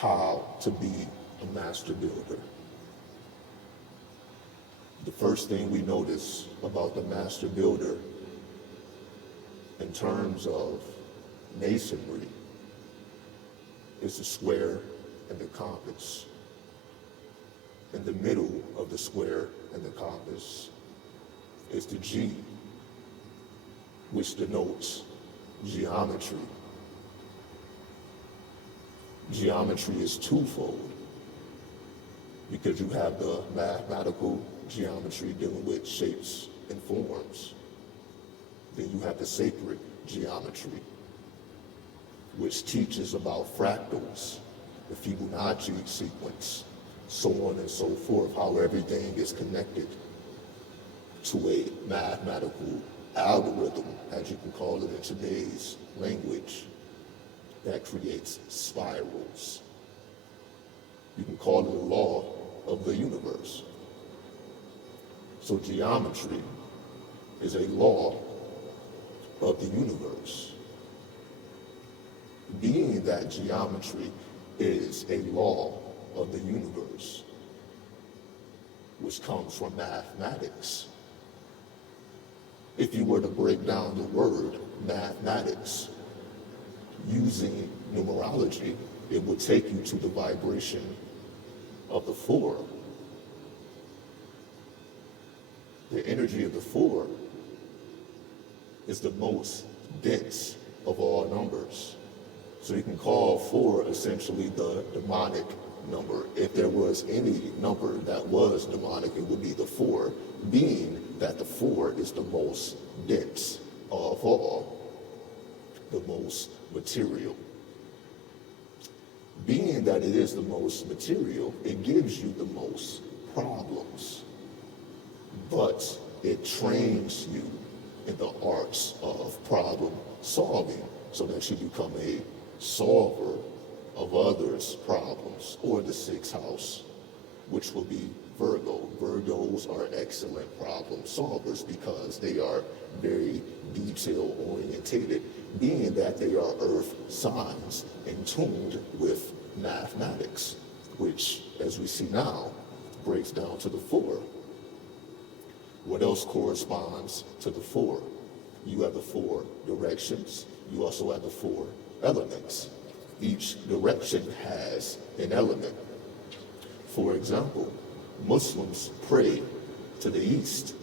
how to be a master builder. The first thing we notice about the master builder in terms of masonry is the square and the compass. In the middle of the square and the compass is the G, which denotes geometry. Geometry is twofold because you have the mathematical geometry dealing with shapes and forms. Then you have the sacred geometry, which teaches about fractals, the Fibonacci sequence, so on and so forth, how everything is connected to a mathematical algorithm, as you can call it in today's language, that creates spirals. You can call it a law of the universe. So geometry is a law of the universe. Being that geometry is a law of the universe, which comes from mathematics. If you were to break down the word mathematics using numerology, it would take you to the vibration of the 4. The energy of the 4 is the most dense of all numbers. So you can call 4 essentially the demonic number. If there was any number that was demonic, it would be the 4, being that the 4 is the most dense of all, the most material. Being that it is the most material, it gives you the most problems, but it trains you in the arts of problem solving so that you become a solver of others' problems, or the 6th house, which will be Virgo. Virgos are excellent problem solvers because they are very detail orientated, being that they are earth signs and tuned with mathematics, which, as we see now, breaks down to the 4. What else corresponds to the 4? You have the 4 directions. You also have the 4 elements. Each direction has an element. For example, Muslims pray to the east,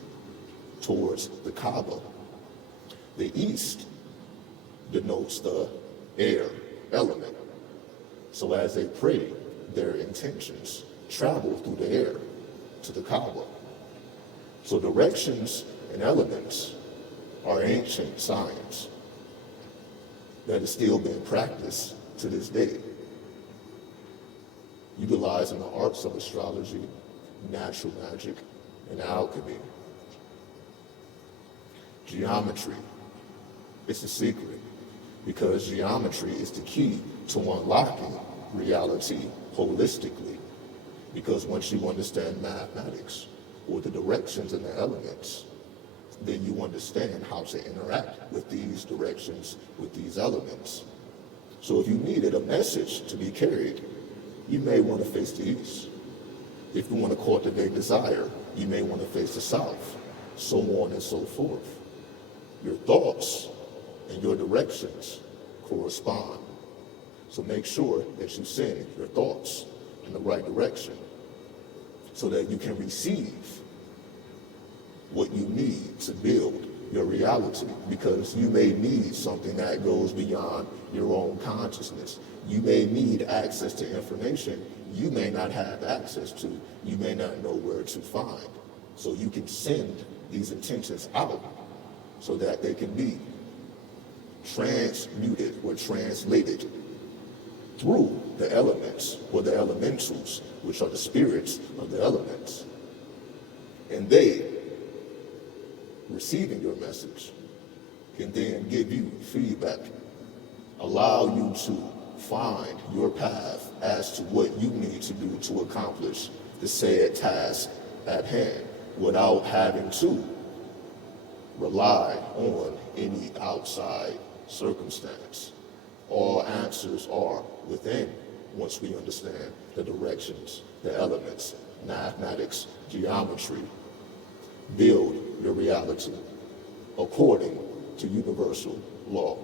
towards the Kaaba. The east denotes the air element. So as they pray, their intentions travel through the air to the Kaaba. So directions and elements are ancient science that is still being practiced to this day, utilizing the arts of astrology, natural magic, and alchemy. Geometry is the secret because geometry is the key to unlocking reality holistically. Because once you understand mathematics or the directions and the elements, then you understand how to interact with these directions, with these elements. So if you needed a message to be carried, you may want to face the east. If you want to cultivate desire, you may want to face the south, so on and so forth. Your thoughts and your directions correspond. So make sure that you send your thoughts in the right direction so that you can receive what you need to build your reality, because you may need something that goes beyond your own consciousness. You may need access to information you may not have access to, you may not know where to find. So you can send these intentions out so that they can be transmuted or translated through the elements or the elementals, which are the spirits of the elements. And they, receiving your message, can then give you feedback, allow you to find your path as to what you need to do to accomplish the said task at hand without having to rely on any outside circumstance. All answers are within once we understand the directions, the elements, mathematics, geometry, build your reality according to universal law.